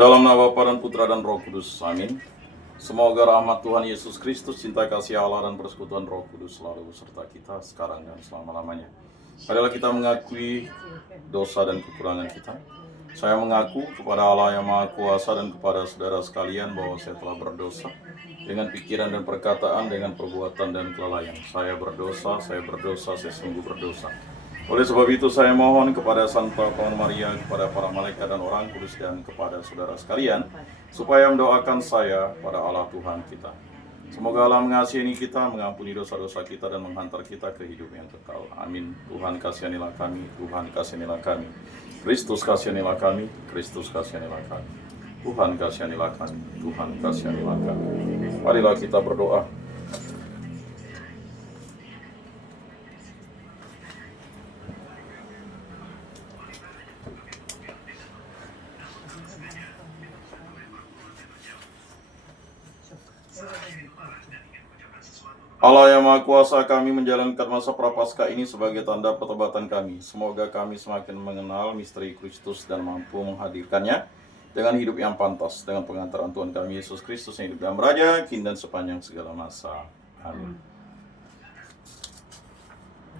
Dalam nama Bapa dan Putra dan Roh Kudus, amin. Semoga rahmat Tuhan Yesus Kristus, cinta kasih Allah dan persekutuan Roh Kudus selalu beserta kita sekarang dan selama-lamanya. Marilah kita mengakui dosa dan kekurangan kita. Saya mengaku kepada Allah yang Maha Kuasa dan kepada saudara sekalian bahwa saya telah berdosa dengan pikiran dan perkataan, dengan perbuatan dan kelalaian. Saya berdosa, saya sungguh berdosa. Oleh sebab itu saya mohon kepada Santa Paul Maria, kepada para malaikat dan orang kudus, dan kepada saudara sekalian, supaya mendoakan saya pada Allah Tuhan kita. Semoga Allah mengasihi kita, mengampuni dosa-dosa kita, dan menghantar kita ke hidup yang kekal. Amin. Tuhan kasihanilah kami, Tuhan kasihanilah kami. Kristus kasihanilah kami, Kristus kasihanilah kami. Tuhan kasihanilah kami, Tuhan kasihanilah kami. Marilah kita berdoa. Allah yang Maha Kuasa, kami menjalankan masa Prapaskah ini sebagai tanda pertobatan kami. Semoga kami semakin mengenal misteri Kristus dan mampu menghadirkannya dengan hidup yang pantas, dengan pengantaran Tuhan kami Yesus Kristus yang hidup dan beraja, kini dan sepanjang segala masa. Amin.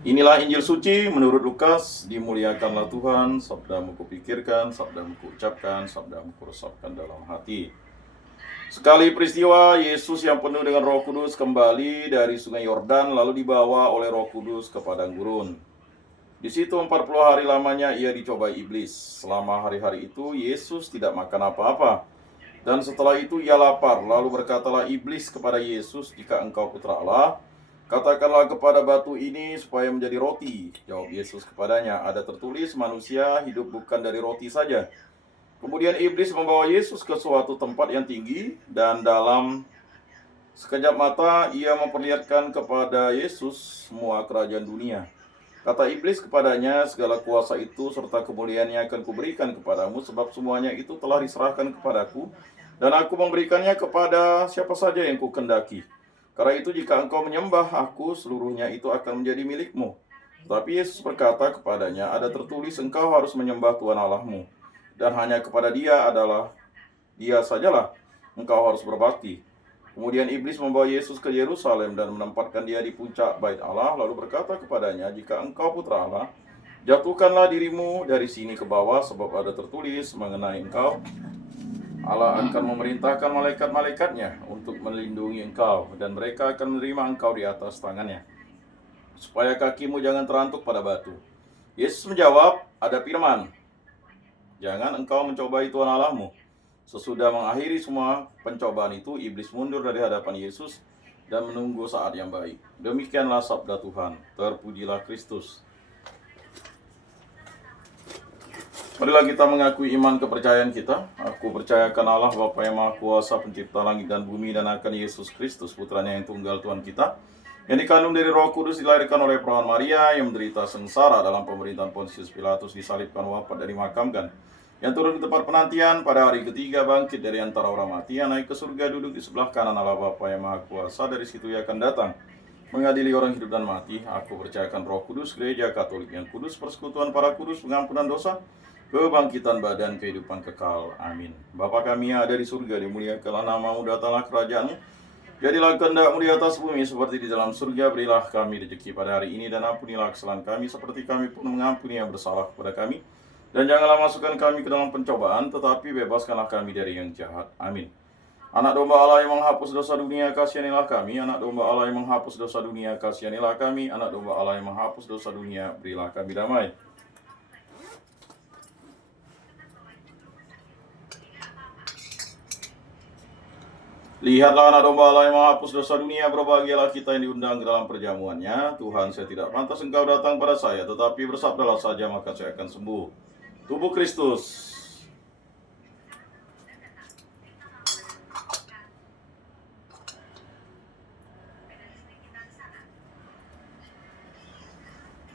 Inilah Injil suci menurut Lukas. Dimuliakanlah Tuhan, sabdamu kupikirkan, sabdamu kuucapkan, sabdamu kuresapkan dalam hati. Sekali peristiwa, Yesus yang penuh dengan Roh Kudus kembali dari sungai Yordan, lalu dibawa oleh Roh Kudus ke padang gurun. Di situ 40 hari lamanya ia dicobai iblis. Selama hari-hari itu Yesus tidak makan apa-apa. Dan setelah itu ia lapar. Lalu berkatalah iblis kepada Yesus, "Jika engkau putra Allah, katakanlah kepada batu ini supaya menjadi roti." Jawab Yesus kepadanya, "Ada tertulis, manusia hidup bukan dari roti saja." Kemudian iblis membawa Yesus ke suatu tempat yang tinggi, dan dalam sekejap mata ia memperlihatkan kepada Yesus semua kerajaan dunia. Kata iblis kepadanya, "Segala kuasa itu serta kemuliaannya akan kuberikan kepadamu, sebab semuanya itu telah diserahkan kepadaku, dan aku memberikannya kepada siapa saja yang kukendaki. Karena itu jika engkau menyembah aku, seluruhnya itu akan menjadi milikmu." Tapi Yesus berkata kepadanya, "Ada tertulis, engkau harus menyembah Tuhan Allahmu, dan hanya kepada dia sajalah engkau harus berbakti." Kemudian iblis membawa Yesus ke Yerusalem dan menempatkan dia di puncak bait Allah, lalu berkata kepadanya, "Jika engkau putra Allah, jatuhkanlah dirimu dari sini ke bawah, sebab ada tertulis mengenai engkau, Allah akan memerintahkan malaikat-malaikatnya untuk melindungi engkau, dan mereka akan menerima engkau di atas tangannya, supaya kakimu jangan terantuk pada batu." Yesus menjawab, "Ada firman, jangan engkau mencobai Tuhan Allahmu." Sesudah mengakhiri semua pencobaan itu, iblis mundur dari hadapan Yesus dan menunggu saat yang baik. Demikianlah sabda Tuhan. Terpujilah Kristus. Marilah kita mengakui iman kepercayaan kita. Aku percayakan Allah Bapa yang Maha Kuasa, pencipta langit dan bumi, dan akan Yesus Kristus, putranya yang tunggal Tuhan kita, yang dikandung dari Roh Kudus, dilahirkan oleh perawan Maria, yang menderita sengsara dalam pemerintahan Pontius Pilatus, disalibkan, wafat, dan dimakamkan, yang turun di tempat penantian, pada hari ketiga bangkit dari antara orang mati, yang naik ke surga, duduk di sebelah kanan Allah Bapa yang Maha Kuasa. Dari situ ia akan datang mengadili orang hidup dan mati. Aku percayakan Roh Kudus, gereja Katolik yang kudus, persekutuan para kudus, pengampunan dosa, kebangkitan badan, kehidupan kekal. Amin. Bapa kami yang ada di surga, dimuliakanlah namamu, datanglah kerajaanmu. Jadilah kehendakmu di atas bumi seperti di dalam surga. Berilah kami rezeki pada hari ini, dan ampunilah kesalahan kami seperti kami pun mengampuni yang bersalah kepada kami. Dan janganlah masukkan kami ke dalam pencobaan, tetapi bebaskanlah kami dari yang jahat. Amin. Anak domba Allah yang menghapus dosa dunia, kasihanilah kami. Anak domba Allah yang menghapus dosa dunia, kasihanilah kami. Anak domba Allah yang menghapus dosa dunia, berilah kami damai. Lihatlah anak domba Allah yang menghapus dosa dunia, berbahagialah kita yang diundang ke dalam perjamuannya. Tuhan, saya tidak pantas engkau datang pada saya, tetapi bersabdalah saja, maka saya akan sembuh. Tubuh Kristus.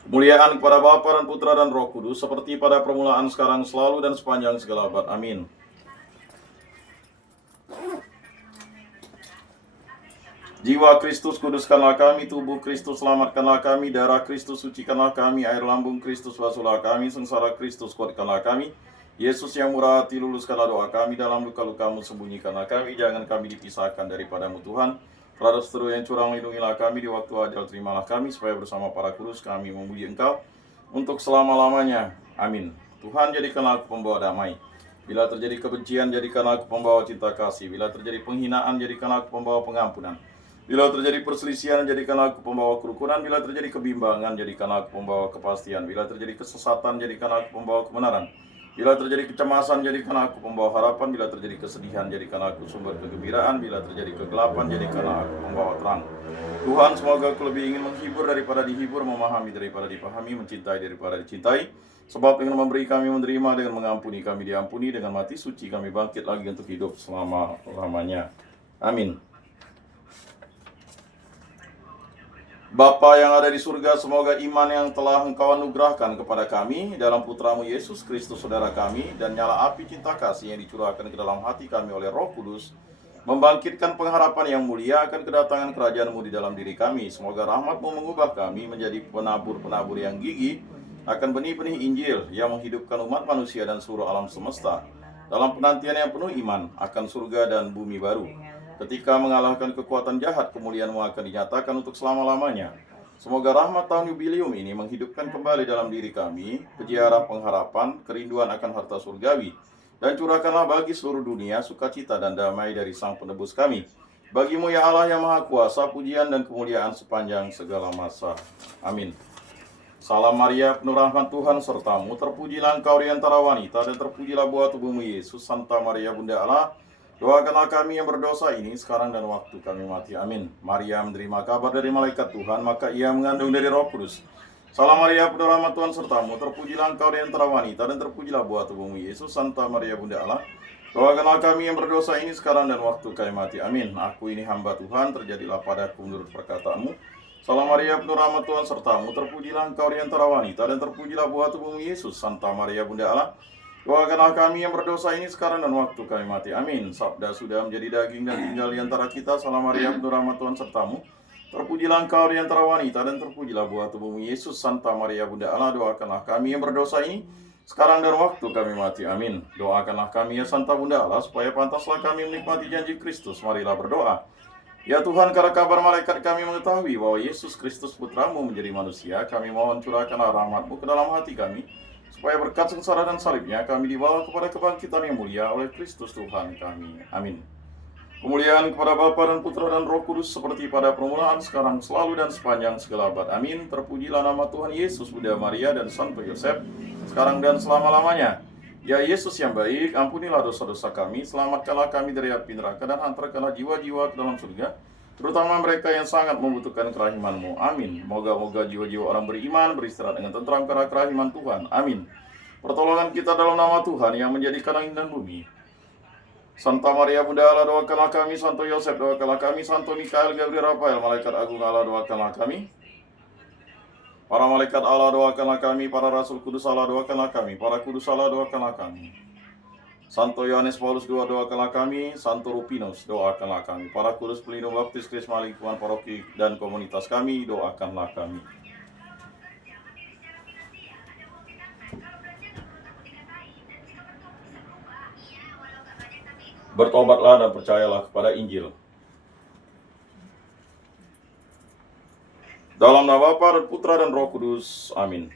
Kemuliaan kepada Bapa dan Putra dan Roh Kudus, seperti pada permulaan, sekarang, selalu, dan sepanjang segala abad. Amin. Jiwa Kristus kuduskanlah kami, tubuh Kristus selamatkanlah kami, darah Kristus sucikanlah kami, air lambung Kristus basuhlah kami, sengsara Kristus kuatkanlah kami, Yesus yang murah hati, luluskanlah doa kami, dalam luka-lukamu sembunyikanlah kami, jangan kami dipisahkan daripadamu Tuhan. Terhadap seteru yang curang lindungilah kami, di waktu ajal terimalah kami, supaya bersama para kudus kami memuji Engkau untuk selama-lamanya. Amin. Tuhan, jadikanlah aku pembawa damai. Bila terjadi kebencian, jadikanlah aku pembawa cinta kasih. Bila terjadi penghinaan, jadikanlah aku pembawa pengampunan. Bila terjadi perselisihan, jadikanlah aku pembawa kerukunan. Bila terjadi kebimbangan, jadikanlah aku pembawa kepastian. Bila terjadi kesesatan, jadikanlah aku pembawa kebenaran. Bila terjadi kecemasan, jadikanlah aku pembawa harapan. Bila terjadi kesedihan, jadikanlah aku sumber kegembiraan. Bila terjadi kegelapan, jadikanlah aku pembawa terang. Tuhan, semoga aku lebih ingin menghibur daripada dihibur, memahami daripada dipahami, mencintai daripada dicintai. Sebab dengan memberi kami menerima, dengan mengampuni kami diampuni, dengan mati suci kami bangkit lagi untuk hidup selama-lamanya. Amin. Bapa yang ada di surga, semoga iman yang telah Engkau anugerahkan kepada kami dalam Putramu Yesus Kristus saudara kami, dan nyala api cinta kasih yang dicurahkan ke dalam hati kami oleh Roh Kudus, membangkitkan pengharapan yang mulia akan kedatangan kerajaan-Mu di dalam diri kami. Semoga rahmat-Mu mengubah kami menjadi penabur-penabur yang gigih akan benih-benih Injil yang menghidupkan umat manusia dan seluruh alam semesta dalam penantian yang penuh iman akan surga dan bumi baru. Ketika mengalahkan kekuatan jahat, kemuliaan-Mu akan dinyatakan untuk selama-lamanya. Semoga rahmat tahun jubilium ini menghidupkan kembali dalam diri kami peziarah pengharapan, kerinduan akan harta surgawi, dan curahkanlah bagi seluruh dunia sukacita dan damai dari Sang Penebus kami. Bagi-Mu ya Allah yang Maha Kuasa, pujian dan kemuliaan sepanjang segala masa. Amin. Salam Maria, penuh rahmat Tuhan sertamu, terpujilah Engkau di antara wanita, dan terpujilah buah tubuhmu Yesus. Santa Maria Bunda Allah, doakanlah kami yang berdosa ini sekarang dan waktu kami mati. Amin. Maria menerima kabar dari malaikat Tuhan, maka ia mengandung dari Roh Kudus. Salam Maria, penuh rahmat Tuhan sertamu, terpujilah Engkau di antara wanita, dan terpujilah buah tubuhmu Yesus. Santa Maria Bunda Allah, doakanlah kami yang berdosa ini sekarang dan waktu kami mati. Amin. Aku ini hamba Tuhan, terjadilah padaku menurut perkataanmu. Salam Maria, penuh rahmat Tuhan sertamu, terpujilah Engkau di antara wanita, dan terpujilah buah tubuhmu Yesus. Santa Maria Bunda Allah, doakanlah kami yang berdosa ini sekarang dan waktu kami mati. Amin. Sabda sudah menjadi daging dan tinggal di antara kita. Salam Maria, penuh rahmat Tuhan sertamu, terpujilah Engkau di antara wanita, dan terpujilah buah tubuhmu Yesus. Santa Maria Bunda Allah, doakanlah kami yang berdosa ini sekarang dan waktu kami mati. Amin. Doakanlah kami ya Santa Bunda Allah, supaya pantaslah kami menikmati janji Kristus. Marilah berdoa. Ya Tuhan, karena kabar malaikat kami mengetahui bahwa Yesus Kristus Putramu menjadi manusia, kami mohon curahkanlah rahmat-Mu ke dalam hati kami, supaya berkat sengsara dan salibnya kami dibawa kepada kebangkitan yang mulia oleh Kristus Tuhan kami. Amin. Kemuliaan kepada Bapa dan Putra dan Roh Kudus, seperti pada permulaan, sekarang, selalu, dan sepanjang segala abad. Amin. Terpujilah nama Tuhan Yesus, Bunda Maria, dan Santo Yosef, sekarang dan selama-lamanya. Ya Yesus yang baik, ampunilah dosa-dosa kami, selamatkanlah kami dari api neraka, dan hantarkanlah jiwa-jiwa ke dalam surga, terutama mereka yang sangat membutuhkan kerahiman-Mu. Amin. Moga-moga jiwa-jiwa orang beriman beristirahat dengan tentram karena kerahiman Tuhan. Amin. Pertolongan kita dalam nama Tuhan yang menjadikan langit dan bumi. Santa Maria Bunda Allah, doakanlah kami. Santo Yosef, doakanlah kami. Santo Mikael, Gabriel, Rafael, malaikat agung Allah, doakanlah kami. Para malaikat Allah, doakanlah kami. Para rasul kudus Allah, doakanlah kami. Para kudus Allah, doakanlah kami. Santo Yohanes Paulus II, doakanlah kami. Santo Rufinus, doakanlah kami. Para kudus pelindung baptis, krisma, lingkungan paroki, dan komunitas kami, doakanlah kami. Bertobatlah dan percayalah kepada Injil. Dalam nama Bapa dan Putra dan Roh Kudus. Amin.